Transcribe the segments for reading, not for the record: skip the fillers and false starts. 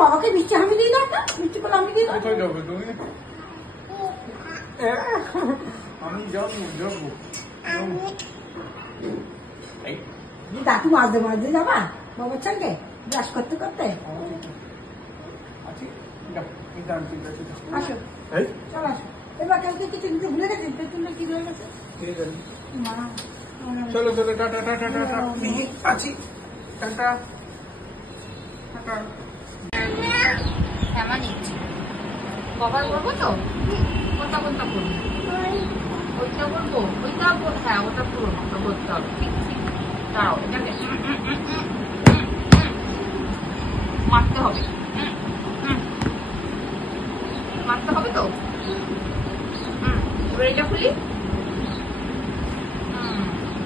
বাবাকে মিষ্টি আমি দিই না, মিষ্টি বলে আমি দিই না। কোথায় যাবে তুমি? আমি যাবো। দাঁতু মাঝে মাঝে যাবা বাবার সঙ্গে ব্রাশ করতে করতে। আসো চল আসো। এবার কালকে কিছু দিতে ভুলে গেছি, পেট্রোলের কি হয়ে গেছে। চলো চলো, টাটা টাটা টাটা, আছি টাটা টাটা। শ্যামা নিচ্ছি, কভার করবো তো? কোনটা কোনটা করবো? ওইটা করবো, ওইটা হ্যাঁ ওটা পুরো ওটা করতে হবে। ঠিক ঠিক, দাঁড়াও এটাকে মারতে হবে, মারতে হবে তো। এবার এটা খুলি,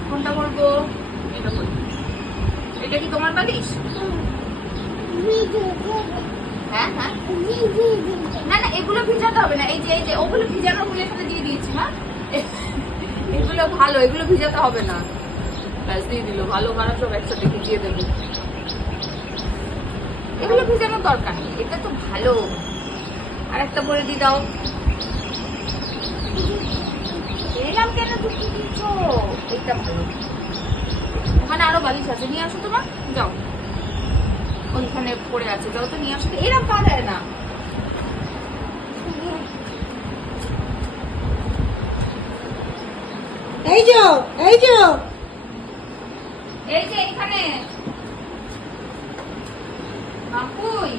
কোনটা করবো? এটা করি। এটা কি তোমার বালিশ? হ্যাঁ হ্যাঁ, না না এগুলো ভিজাতে হবে না। এই যে ওগুলো ভিজানো গুলো এখানে দিয়ে দিয়েছি। হ্যাঁ এগুলো ভালো, এগুলো ভিজাতে হবে না। ব্যাস দিয়ে দিল, ভালো খারাপ সব একসাথে ভিজিয়ে দেবো। এগুলো ভিজানোর দরকার নেই, এটা তো ভালো। আর একটা করে দিয়ে দাও। এলাম কেন ঢুকিয়ে দিচ্ছ? এটা ভালো। ওখানে আরো বালিশ আছে, নিয়ে আসো তোমার, যাও ওইখানে পড়ে আছে, যাও তো নিয়ে আসো। এরকম পা দেয় না। এই যে এই যে এই যে এখানে কই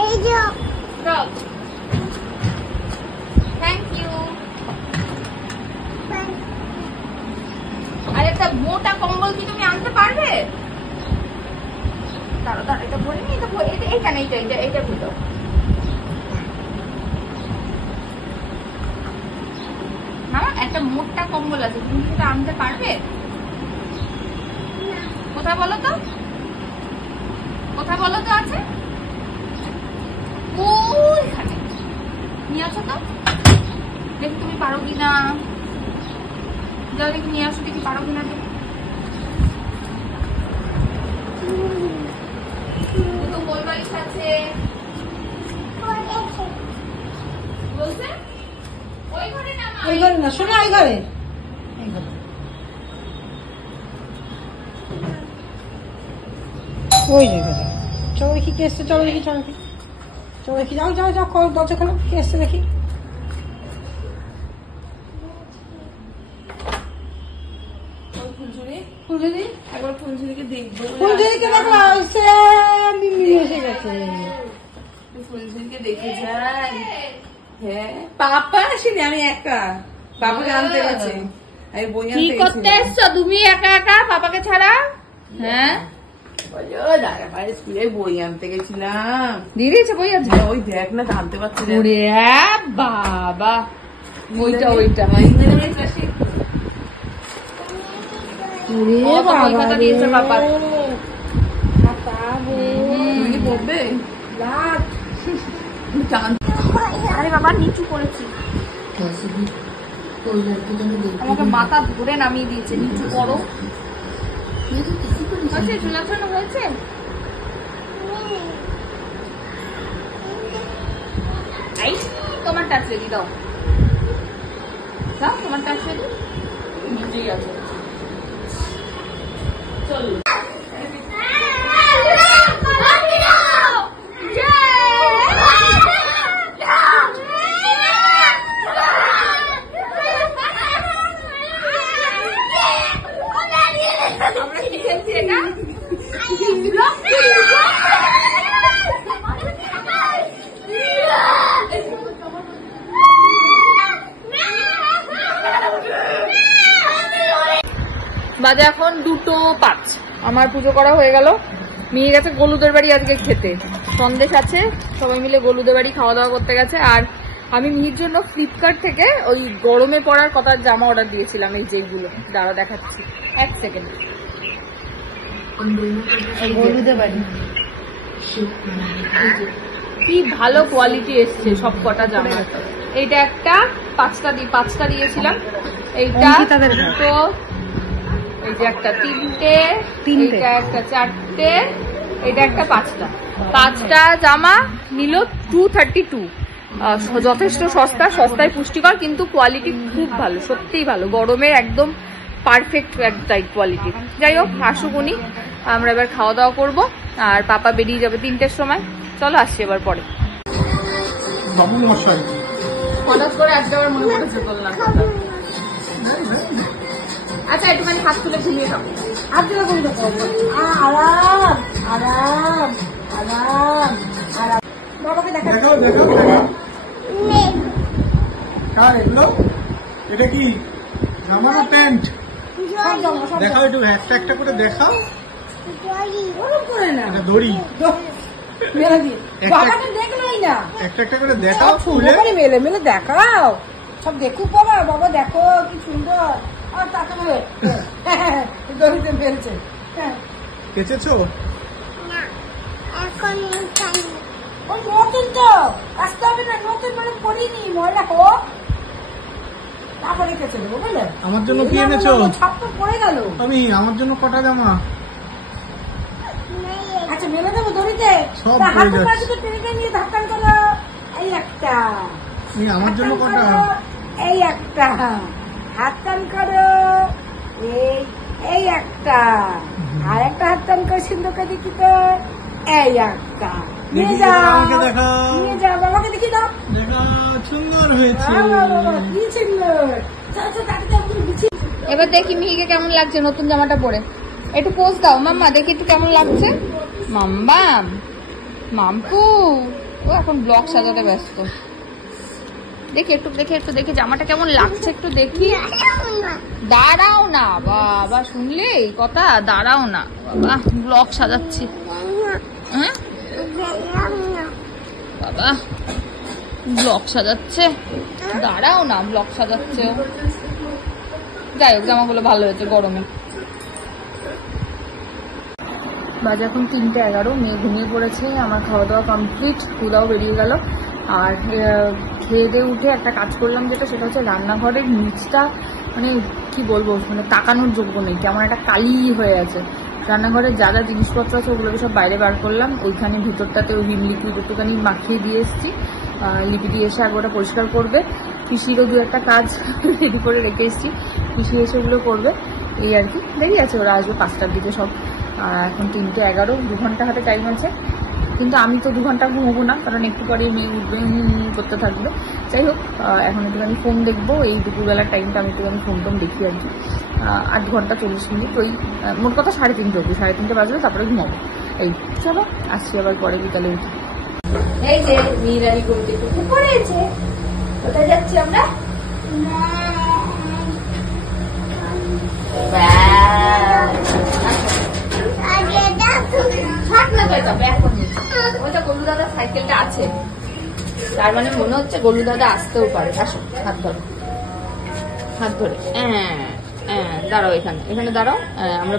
এই যে থ্যাংক ইউ। আর একটা মোটা কম্বল কি তুমি আনতে পারবে? দাঁড়ো দাঁড়ো, এটা ভরে নি, এটা এইখানে এইটা ভুলো। মামা একটা মোটা কম্বল আছে, তুমি সেটা আনতে পারবে? কোথায় বলো তো, কোথায় বলো তো আছে? ওইখানে নিয়ে আসো তো, দেখি তুমি পারো কিনা। যাও দেখি নিয়ে আসো, দেখি পারো কিনা। দুটো গোল বালিশ আছে বলছে, ওই ঘরে না এই ঘরে না, শোনো এই ঘরে। ওই যে ঘরে। চলো দেখি কে এসছে, চলো দেখি, চলো দেখি, চলো দেখি, যাও যাও যাও, দরজা খোলো, কে এসছে দেখি। ফুলঝুরি একবার ফুলঝুরিকে দেখবো, ফুলঝুরিকে দেখো এসে মিমি এসে গেছে। ফুলঝুরিকে দেখে যাই। হ্যাঁ পাপা আসেনি, আমি একা। বাবা আনতে গেছে, আমি বই কি আনতে করতে এসছো তুমি একা একা পাপাকে ছাড়া? হ্যাঁ বলো দাদা ভাই স্কুলে বই আনতে গেছিলাম। দিয়ে দিয়েছে বই আছে? ওই দেখ না, আনতে পারছি না। ওরে বাবা, ওইটা বই খাতা দিয়েছে পাপা। তুমি কি পড়বে? আরে বাবা নিচু করেছি, আমাকে মাথা ধরে নামিয়ে দিয়েছে। নিচু করো, চুলাচানো হয়েছে। তোমার টাচ রেডি দাও, তোমার টাচ রেডি নিচেই আছে। চলো আমরা কি খেলছি এটা? বাজে এখন 2:05। আমার পুজো করা হয়ে গেল। মিয়ে গেছে গলুদের বাড়ি আজকে খেতে, সন্দেশ আছে, সবাই মিলে গলুদের বাড়ি খাওয়া দাওয়া করতে গেছে। আর আমি মিহির জন্য ফ্লিপকার্ট থেকে ওই গরমে পড়ার কথার জামা অর্ডার দিয়েছিলাম, এই যেগুলো দাঁড়া দেখাচ্ছি 1 সেকেন্ড। গলুদের বাড়ি কি ভালো কোয়ালিটি এসছে সব কটা জামা। এইটা একটা 5টা দিয়েছিলাম, এইটা তো যে একটা 3টে, এইটা একটা 4টে, এটা একটা 5টা জামা নিল 232। যথেষ্ট সস্তায় পুষ্টিকর, কিন্তু কোয়ালিটি খুব ভালো, সত্যিই ভালো, গরমের একদম পারফেক্ট একটাই কোয়ালিটি। যাই হোক, আসুক উনি, আমরা এবার খাওয়া দাওয়া করবো, আর পাপা বেরিয়ে যাবে 3টের সময়। চলো আসছি এবার পরে। হঠাৎ করে আজকে আবার মনে পড়েছে বললাম। আচ্ছা একটুখানি হাত তুলে ঘুমিয়ে থাকো। হাত তুলে ঘুমিয়ে থাকো। আরাম আরাম আরাম আরাম। বাবাকে দেখা দেখাও। কার এগুলো? এটা কি জামা না প্যান্ট? দেখাও একটু, একটা করে দেখাও। এটা দড়ি। দেখলোই না, একটা করে দেখাও, খুলে মেলে দেখাও, সব দেখুক বাবা। বাবা দেখো কি সুন্দর। আর তাকাবে দড়িতে ফেলছে। কেচেছো? ও নতুন তো আসতে হবে না, নতুন মানে পড়িনি, ময়লা হোক তারপরে কেচে দেবো, বুঝলে? আমার জন্য কি এনেছো? ছাপ তো পড়ে গেল। আমি আমার জন্য কটা জামা? আচ্ছা মেলে দেবো দড়িতে। সব হাতে পড়ে কাছে যাচ্ছে। তো টেনে নিয়ে ধাক্কান করো। এই একটা, আমার জন্য কটা? এই একটা, হাত টান করো। এই একটা, আর একটা হাত টান করে সুন্দর করে দেখি তো। এই একটা নিয়ে যাও, আমাকে দেখাও। নিয়ে যাও, বাবাকে দেখি দাও। দেখা সুন্দর হয়েছে। বাবা কি সুন্দর। চল চল তাড়াতাড়ি বিছিয়ে। এবার দেখি মিহিকে কেমন লাগছে নতুন জামাটা পরে। একটু পোজ দাও মাম্মা, দেখি একটু কেমন লাগছে। মাম্মাম, মাম্পু ও এখন ব্লগ সাজাতে ব্যস্ত। দেখি একটু জামাটা কেমন লাগছে, একটু দেখি। দাঁড়াও না বাবা, শুনলে এই কথা, দাঁড়াও না বাবা, ব্লগ সাজাচ্ছি। হ্যাঁ বাবা, ব্লগ সাজাচ্ছে, দাঁড়াও না, ব্লগ সাজাচ্ছে। যাই হোক, জামাগুলো ভালো হয়েছে গরমে। বাজে এখন 3:11, মেয়ে ঘুমিয়ে পড়েছে, আমার খাওয়া দাওয়া কমপ্লিট, কুলাও বেরিয়ে গেল। আর খেয়ে দিয়ে উঠে একটা কাজ করলাম, সেটা হচ্ছে রান্নাঘরের নিচটা মানে কি বলবো, মানে তাকানোর যোগ্য নেই, কেমন একটা কালি হয়ে আছে। রান্নাঘরের যা যা জিনিসপত্র আছে ওগুলোকে সব বাইরে বার করলাম। ওইখানে ভিতরটাতে ওই ভিম লিকুইড একটুখানি মাখিয়ে দিয়ে এসেছি, লিপি দিয়ে এসে আগে ওটা পরিষ্কার করবে। পিসিরও 2-একটা কাজ রেডি করে রেখে এসেছি, পিসি এসে ওগুলো করবে, এই আর কি। দেরি আছে, ওরা আসবে 5টার দিকে সব। এখন 3:11, 2 ঘন্টা হাতে টাইম আছে, কিন্তু আমি তো 2 ঘন্টা ঘুমবো না, কারণ একটু পরে মেয়ে উঠবে, করতে থাকবে। যাই হোক, এখন একটুখানি ফোন দেখবো, এই দুপুরবেলার টাইমটা আমি একটুখানি ফোন দেখি আর কি। 8 ঘন্টা 40 মিনিট, ওই মোট কথা 3:30 অবধি, 3:30 বাজবে, তারপরে ঘুমাবো। এই চলো আসছি আবার পরে বিকালে উঠি। এই যে মিরাই করতে পড়েছে, কোথায় যাচ্ছি আমরা? ওইটা গোলু দাদার সাইকেলটা আছে, তার মানে মনে হচ্ছে গোলু দাদা আসতেও পারে। আসো, হাত ধরো, হাত ধরে। দাঁড়াও, এখানে দাঁড়াও। আমরা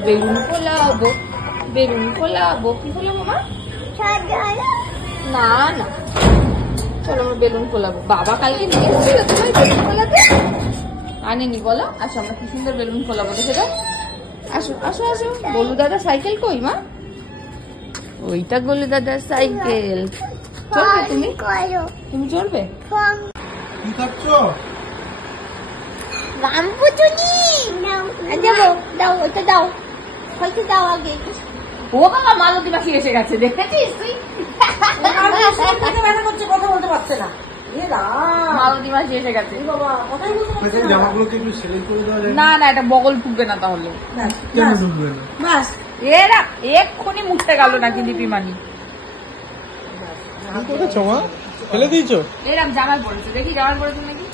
বেলুন ফোলাবো, কি ফোলাবো মা? না না, চলো আমরা বেলুন ফোলাবো। বাবা কালকে নিয়ে এসেছিল তোমায় বেলুন ফোলাতে, আনেনি বলো? আসো, আমরা কি সুন্দর বেলুন ফোলাবো, দেখে দাও। আসো আসো আসো। গোলু দাদা সাইকেল কই মা? ওইটা গোলু দাদার সাইকেল। চলবে তুমি চলবে? কি করছো? ও বাবা, মালতী মাসি এসে গেছে, দেখেছিস তুই? কথা বলতে পারছে না। মালতী মাসি এসে গেছে। জামাগুলোকে একটু সেলাই করে দেওয়া যায়? না না, এটা বগল ঢুকবে না তাহলে। কেন ঢুকবে না? এরা এক্ষুনি মুছতে গেল নাকি দীপিমানি? কি করেছো মা? ফেলে দিয়েছো? এরম জামাই পড়েছে, দেখি জামাই পড়েছে নাকি?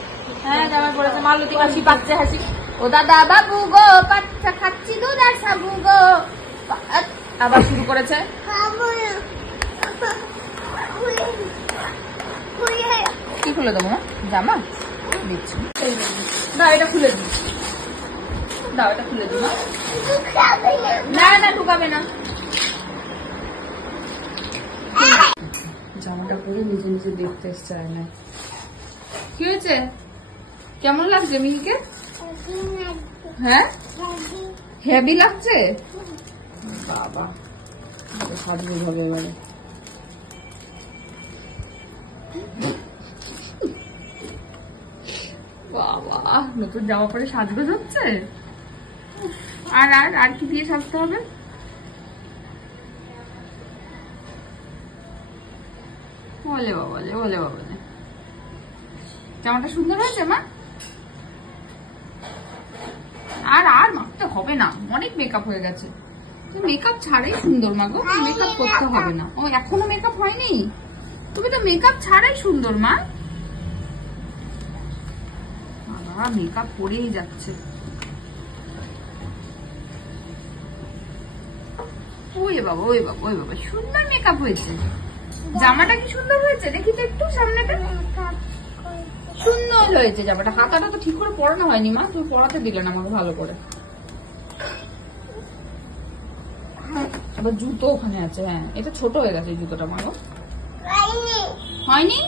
হ্যাঁ জামাই পড়েছে। মালতী মাসি পাচ্ছে হাসি, ও দাদা বাবু গো, বাচ্চা খাচ্ছি দুধ আর সাবু গো। আবার শুরু করেছে। কি খুলে দেবো মা? জামা দিচ্ছি, দাও এটা খুলে দিই, দাও এটা খুলে দিই মা। না না, ঢুকাবে না। জামাটা পরে নিজে নিজে দেখতে চায় না। কি হয়েছে? কেমন লাগছে মিহিকে? হ্যাঁ, হেভি লাগছে বাবা, সাজবে হবে এবারে। বাবা নতুন জামা পরে সাজগোজ হচ্ছে। আর আর আর কি দিয়ে সাজতে হবে? বলে বাবালে, বলে বাবালে, জামাটা সুন্দর হয়েছে মা। আর আর মাখতে হবে না, অনেক মেকআপ হয়ে গেছে। মেকআপ ছাড়াই সুন্দর মা গো, মেকআপ করতে হবে না। ও এখনো মেকআপ হয়নি? তুমি তো মেকআপ ছাড়াই সুন্দর মা। বাবা মেকআপ করেই যাচ্ছে। ওই বাবা, ওই বাবা, ওই বাবা, সুন্দর মেকআপ হয়েছে। জামাটা কি সুন্দর হয়েছে, দেখি তো একটু সামনেটা। সুন্দর হয়েছে জামাটা। হাতাটা তো ঠিক করে পরানো হয়নি মা, তুমি পরাতে দিলে না আমাকে ভালো করে। আবার জুতো ওখানে আছে। হ্যাঁ এটা ছোট হয়ে গেছে এই জুতোটা মা গো। হয়নি?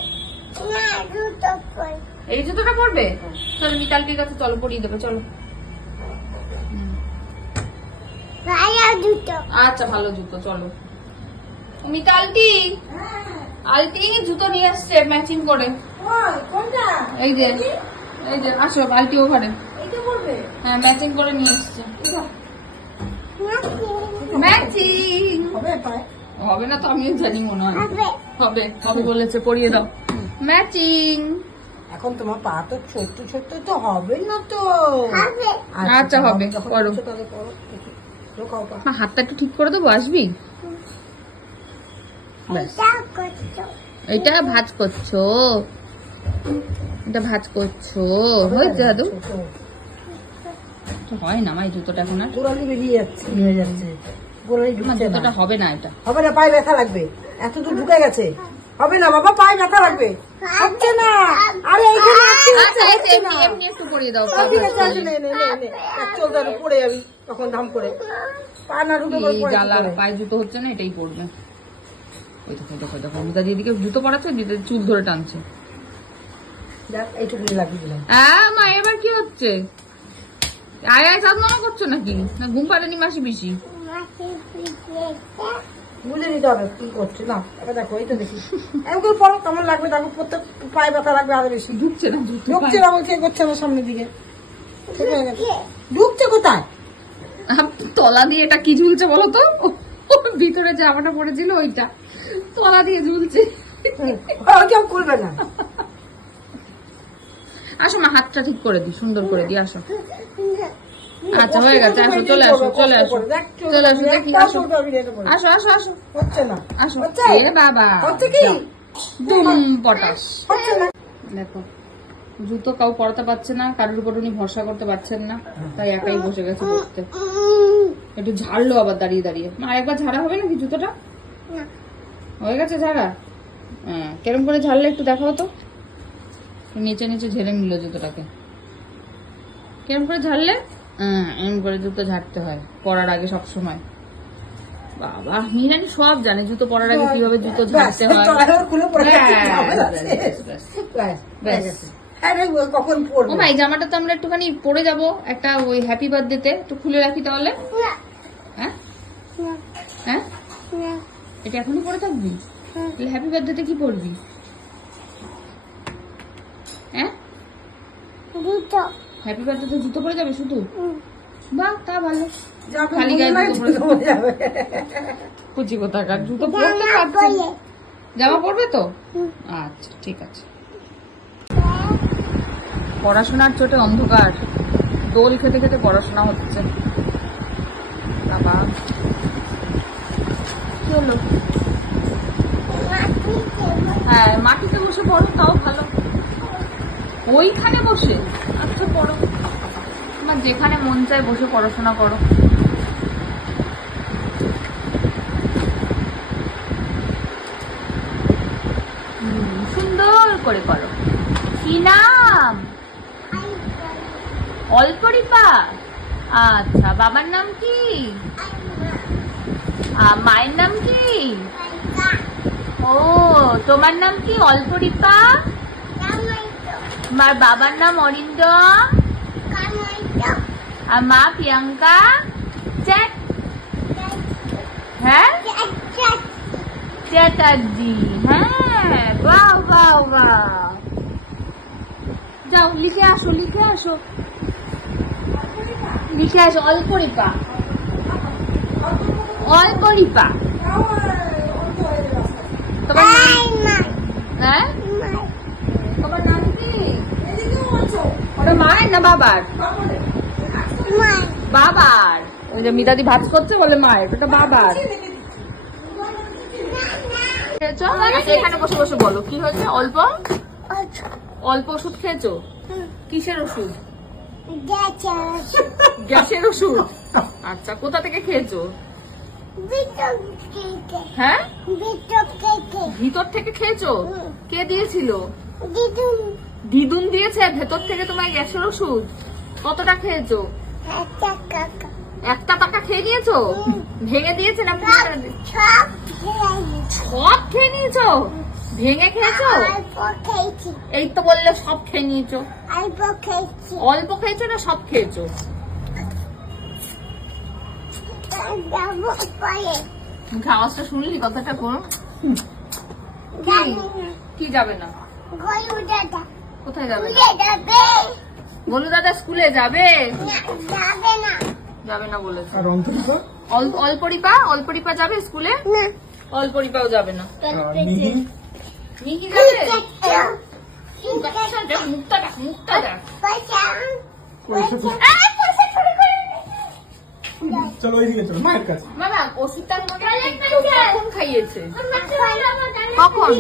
এই জুতোটা পরবে? চলো মিতালটির কাছে চলো, পরিয়ে দেবে চলো। আচ্ছা ভালো জুতো, চলো। মিতালটি আলতি জুতো নিয়ে আসছে ম্যাচিং করে। এই যে, এই যে আসো, আলটি ওখানে। হ্যাঁ ম্যাচিং করে নিয়ে এসছে। ম্যাচিং হবে না তো আমিও জানি, মনে হয় হবে। হবে বলেছে, পরিয়ে দাও। ম্যাচিং। এখন তোমার পা তো ছোট ছোট, তো হবে না তো। আচ্ছা হবে, করো। হাতটা একটু ঠিক করে দেবো, আসবি? এটা ভাঁজ করছো, এটা ভাঁজ করছো। হয়েছে দাদু? হয় না মা এই জুতোটা এখন আর। গোড়ালি বেরিয়ে যাচ্ছে, হয়ে যাচ্ছে। গোড়ালি ঢুকছে না। জুতোটা হবে না, এটা হবে না, পায়ে ব্যথা লাগবে। এত দূর ঢুকে গেছে, হবে না বাবা, পায়ে ব্যথা লাগবে। হচ্ছে না। আরে এইখানে আছে, আচ্ছা হচ্ছে না। এমনি একটু পরিয়ে দাও। ঠিক আছে, আছে, নে নে নে নে। চল ধরে পড়ে যাবি তখন ধাম করে। পা না ঢুকে এই জ্বালা, পায়ে জুতো হচ্ছে না, এটাই পড়বে। ওই দেখো দেখো দেখো, মিতা দিদিকে জুতো পরাচ্ছে, দিদি চুল ধরে টানছে। এইটুকুনি লাগিয়ে দিলাম। মা এবার কি হচ্ছে? আয় আয় চাঁদ মামা করছো নাকি? না ঘুম পাড়েনি মাসি পিসি? বুঝে নিতে হবে কি করছে না। এবার দেখো, এই তো দেখি এমন পড়ো কেমন লাগবে। দেখো প্রত্যেক পায়ে ব্যথা লাগবে আরো বেশি। ঢুকছে না জুতো, ঢুকছে না বলছে, করছে না সামনের দিকে। ঠিক হয়ে গেছে। ঢুকছে কোথায়? তলা দিয়ে এটা কি ঝুলছে বলো তো? ওর ভিতরে জামাটা পড়েছিল ওইটা তলা দিয়ে ঝুলছে। কেউ খুলবে না। আসো মা, হাতটা ঠিক করে দি, সুন্দর করে দি, আসো। আচ্ছা হয়ে গেছে, আসো চলে আসো, চলে আসো, চলে আসো, দেখি আসো, আসো আসো আসো, হচ্ছে না, আসো। হচ্ছে? এ বাবা, হচ্ছে কি? দুম পটাশ। হচ্ছে না। দেখো জুতো কাউ পরাতে পারছে না, কারোর উপর উনি ভরসা করতে পারছেন না, তাই একাই বসে গেছে পড়তে। একটু ঝাড়লো আবার দাঁড়িয়ে দাঁড়িয়ে। আর একবার ঝাড়া হবে নাকি জুতোটা? হয়ে গেছে ঝাড়া? হ্যাঁ কেরম করে ঝাড়লে একটু দেখাও তো। নিচে নিচে ঝেড়ে নিল জুতোটাকে। কেরম করে ঝাড়লে? এমন করে জুতো ঝাড়তে হয় পরার আগে সব সময়। বাবা মিরানি সব জানে, জুতো পরার আগে কিভাবে জুতো ঝাড়তে হয়। কখন পড়বো? ও ভাই জামাটা তো আমরা একটুখানি পরে যাবো একটা ওই হ্যাপি বার্থডেতে, একটু খুলে রাখি তাহলে। হ্যাঁ হ্যাঁ এটা এখনই পরে থাকবি? হ্যাপি বার্থডেতে কি পরবি? হ্যাঁ হ্যাপি বার্থডেতে জুতো পরে যাবে শুধু? বাহ তা ভালো। খালি গায়ে জুতো পরে যাবে। কুচি কোথাকার, জুতো পরতে পারছি। জামা পরবে তো? আচ্ছা ঠিক আছে। পড়াশোনার চোটে অন্ধকার, দোল খেতে খেতে পড়াশোনা হচ্ছে। বাবা কি হলো? হ্যাঁ মাটিতে বসে পড়ো, তাও ভালো। ওইখানে বসে? আচ্ছা পড়ো, তোমার যেখানে মন চায় বসে পড়াশোনা করো। সুন্দর করে করো। কি নাম? অল্পরিপা। আচ্ছা বাবার নাম কি? মায়ের নাম কি? ও তোমার নাম কি? অল্পরিপা। মার বাবার নাম অরিন্দম আর মা প্রিয়াঙ্কা। চ্যাট হ্যাঁ চ্যাটার্জি হ্যাঁ বাহ বাহ বাহ যাও লিখে আসো অল্পরিপা তোমার হ্যাঁ তোমার নাম কি ওটা মায়ের না বাবার ওই যে মিতাদি ভাজ করছে বলে মায়ের ওটা বাবার এখানে বসে বসে বলো কি হয়েছে অল্প ওষুধ খেয়েছো কিসের ওষুধ গ্যাসের ওষুধ আচ্ছা কোথা থেকে খেয়েছো হ্যাঁ ভিতর থেকে খেয়েছো কে দিয়েছিল দিদুন দিয়েছে ভেতর থেকে তোমায় গ্যাসের ওষুধ কতটা খেয়েছো 1 টাকা খেয়ে নিয়েছো ভেঙে দিয়েছে না সব খেয়ে নিয়েছো ভেঙে খেয়েছো এই তো বললে সব খেয়ে নিয়েছো অল্প খেয়েছো না সব খেয়েছো মুখে আওয়াজটা শুনলি কথাটা করো কি যাবে না কোথায় যাবে বলু দাদা স্কুলে যাবে না বলেছে আর অন্তরিপা অল্পরিপা যাবে স্কুলে অল্পরিপাও যাবে না মিহি যাবে মুখটা দেখ চলো ওইদিকে চলো মায়ের কাছে মামা ওষুধটা কখন খাইয়েছে কখন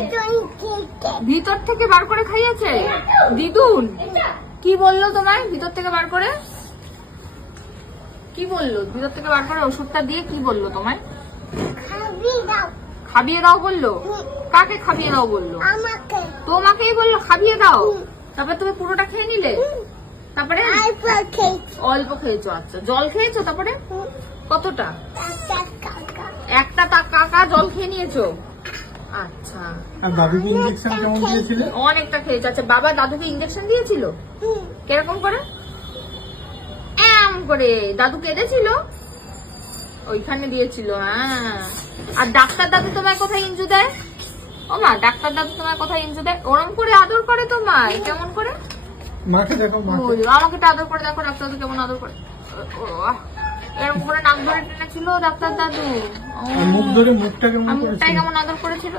ভিতর থেকে বার করে খাইয়েছে দিদুন কি বললো তোমায় ভিতর থেকে বার করে ওষুধটা দিয়ে কি বললো তোমায় খাবিয়ে দাও বললো কাকে খাবিয়ে দাও বললো তোমাকেই বললো খাবিয়ে দাও তারপরে তুমি পুরোটা খেয়ে নিলে তারপরে অল্প খেয়েছো আচ্ছা জল খেয়েছো তারপরে কতটা 1 কাকা জল খেয়ে নিয়েছো আচ্ছা আর দাদুকে ইনজেকশন কেমন দিয়েছিলে অনেকটা খেয়েছো আচ্ছা বাবা দাদুকে ইনজেকশন দিয়েছিল কিরকম করে এম করে দাদু কেঁদেছিল ওইখানে দিয়েছিল হ্যাঁ আর ডাক্তার দাদু তোমায় কোথায় ইঞ্জু দেয় ও মা ডাক্তার দাদু তোমায় কোথায় ইঞ্জু দেয় ওরম করে আদর করে তোমায় কেমন করে মাকে দেখো আমাকে আদর করে দেখো ডাক্তার দাদু কেমন আদর করে এরকম করে নাক ধরে টেনেছিল ডাক্তার দাদু মুখ ধরে মুখটা কেমন আদর করেছিল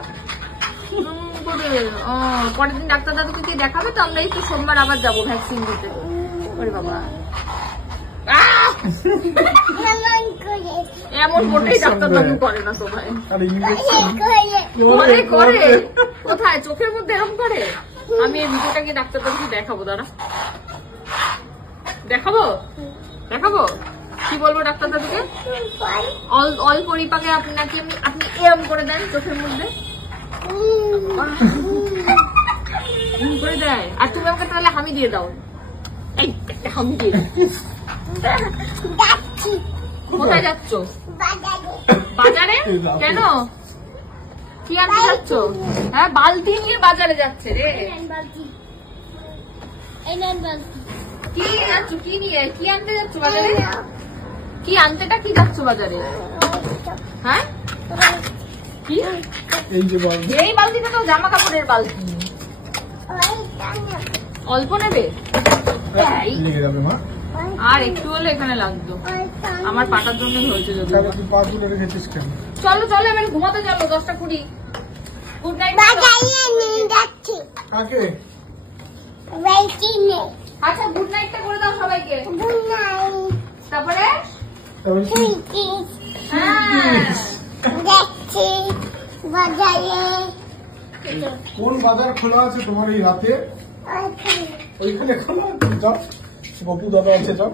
পরের দিন ডাক্তার দাদুকে গিয়ে দেখাবে তো আমরা এই তো সোমবার আবার যাবো ভ্যাকসিন দিতে ওরে বাবা এমন মোটেই ডাক্তার দাদু করে না সবাই করে কোথায় চোখের মধ্যে এরকম করে আমি এই ভিডিওটা গিয়ে ডাক্তার দাদুকে দেখাবো দাঁড়া দেখাবো কি বলবো ডাক্তার দাদুকে অল্পরিপাকে আপনি এরম করে দেন চোখের মধ্যে করে দেয় আর তুমি আমাকে তাহলে হামি দিয়ে দাও এই হামি দিয়ে দাও কোথায় যাচ্ছ বাজারে কেন কি আনতে যাচ্ছ হ্যাঁ বালতি নিয়ে বাজারে যাচ্ছে রে কি যাচ্ছ কি নিয়ে কি আনতে যাচ্ছ বাজারে কি আনতেটা কি যাচ্ছ বাজারে হ্যাঁ কি এই বালতিটা তো জামা কাপড়ের বালতি অল্প নেবে আর একটু হলে এখানে লাগতো আমার পাটার জন্য হয়েছে চলো এবার ঘুমাতে চলো 10:20 গুড নাইট আচ্ছা গুড নাইটটা করে দাও সবাইকে তারপরে কোন বাজার খোলা আছে তোমার এই রাতে ওইখানে খোলা যাও গপু দাদা আছে যাও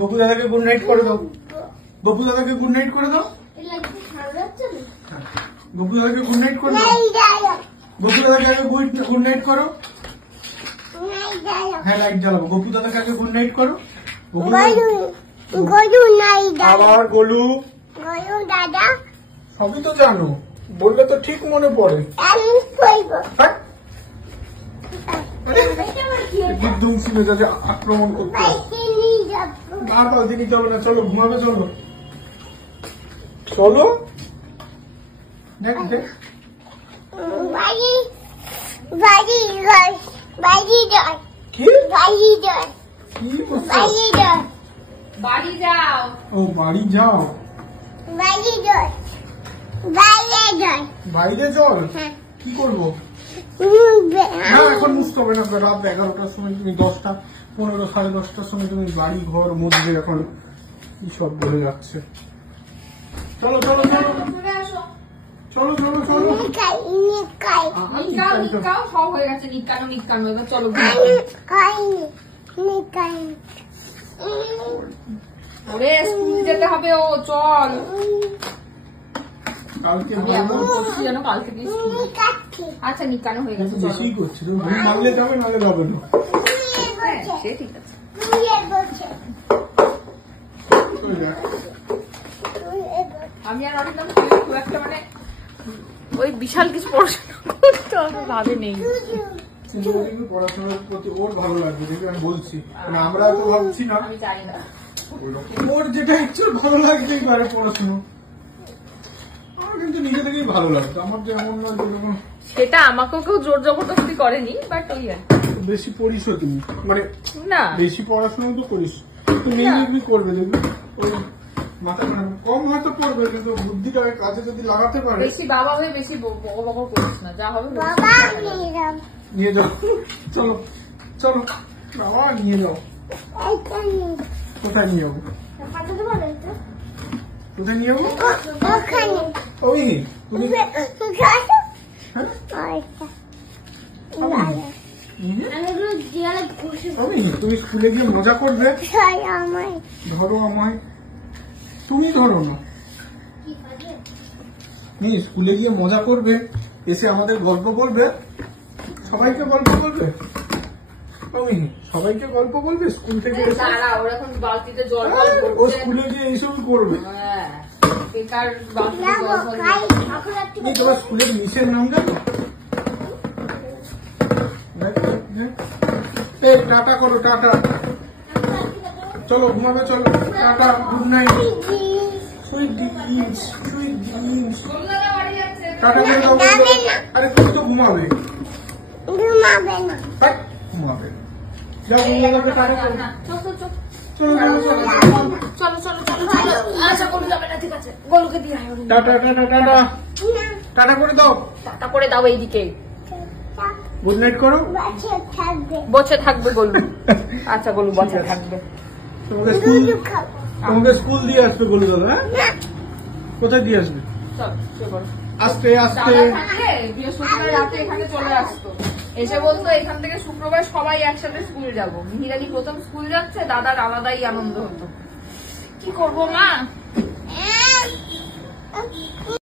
গপু দাদাকে গুড নাইট করে দাও গপু দাদাকে গুড নাইট করে দাও গপু দাদাকে গুড নাইট করে দাও গপু দাদাকে আগে গুড নাইট করো হ্যাঁ লাইট জ্বালাবো গপু দাদাকে আগে গুড নাইট করো আবার গোলু দাদা সবই তো জানো বললে তো ঠিক মনে পড়ে আমি কইব বিধ্বংসী মেজাজে আক্রমণ করতে আর বালতি নিতে হবে না, চলো ঘুমাবে, চলো চলো। দেখ দেখ কি কি করছো? বাড়ি যাও। ও বাড়ি যাও, বাইরে চল। কি করবো? না এখন মুছতে হবে না, রাত 11টার সময় তুমি 10টা 15 সাড়ে 10টার সময় তুমি বাড়ি ঘর মধ্যে এখন কি সব বলে যাচ্ছে। চলো চলো চলো চলে আসো। চলো চলো চলো। নিকাও নিকাও সব হয়ে গেছে, নিকানো নিকানো, এবার চলো ওরে স্কুল যেতে হবে, ও চল। কালকে আমি এমন করছি যেন কাল থেকে স্কুল। আচ্ছা নিকানো হয়ে গেছে, চলো। বেশি করছি, তুমি মারলে যাবে নাহলে যাবে না। হ্যাঁ সে ঠিক আছে। চলে যা। আমি আর অনেক খুব একটা মানে ওই বিশাল কিছু পড়াশোনা করতে হবে ভাবে নেই। কিন্তু ও কিন্তু পড়াশোনার প্রতি ওর ভালো লাগবে, দেখবি আমি বলছি, মানে আমরা তো ভাবছি না, আমি জানি না। ওর যেটা অ্যাকচুয়ালি ভালো লাগতেই পারে পড়াশোনা। আমার কিন্তু নিজে থেকেই ভালো লাগতো, আমার যে এমন নয় যে যখন সেটা আমাকেও কেউ জোর জবরদস্তি করেনি, বাট ওই আর বেশি পড়িসও তুমি, মানে না বেশি পড়াশোনা তো করিস, তুমি নিজে দেখবি করবে, দেখবি ওই মাথা কম হয়তো পড়বে, কিন্তু বুদ্ধিটা কাজে যদি লাগাতে পারে। বেশি বাবা হয়ে বেশি বকবক করিস না, যা হবে নিয়ে যাও, চলো চলো বাবা নিয়ে যাও। কোথায় নিয়ে যাবো? কোথায় নিয়ে যাবো? ওই তুমি তুমি স্কুলে গিয়ে মজা করবে, ধরো আমায়, তুমি ধরো না, স্কুলে গিয়ে মজা করবে, এসে আমাদের গল্প বলবে, সবাইকে গল্প বলবে, সবাইকে গল্প বলবে স্কুল থেকে এসে। দাঁড়া, ওর এখন বালতিতে জল ও স্কুলে গিয়ে এইসবই করবে। বেকার বালতিতে জল তোমার স্কুলের মিসের নাম জানো? এই টাটা করো, টাটা, চলো ঘুমাবে, চলো tata, good night, sweet dreams, sweet dreams, tata করে দাও। আরে তুমি তো ঘুমাবে, ঘুমাবে, যাও ঘুমাবে, টাটা করো, চলো চলো চলো চলো চলো চলো। আচ্ছা গলু যাবে না, ঠিক আছে, গলুকে দিয়ে টাটা টাটা টাটা টাটা করে দাও, টাটা করে দাও এইদিকে। গুড নাইট করো। বসে থাকবে গলু। আচ্ছা গলু বসে থাকবে। তোমাকে স্কুল দিয়ে আসবে গলু দাদা। হ্যাঁ কোথায় দিয়ে আসবে? আস্তে আস্তে বৃহস্পতিবার রাতে এখানে চলে আসতো, এসে বলতো এখান থেকে শুক্রবার সবাই একসাথে স্কুল যাবো। মিহিরানি প্রথম স্কুল যাচ্ছে, দাদার আলাদাই আনন্দ হতো। কি করবো মা?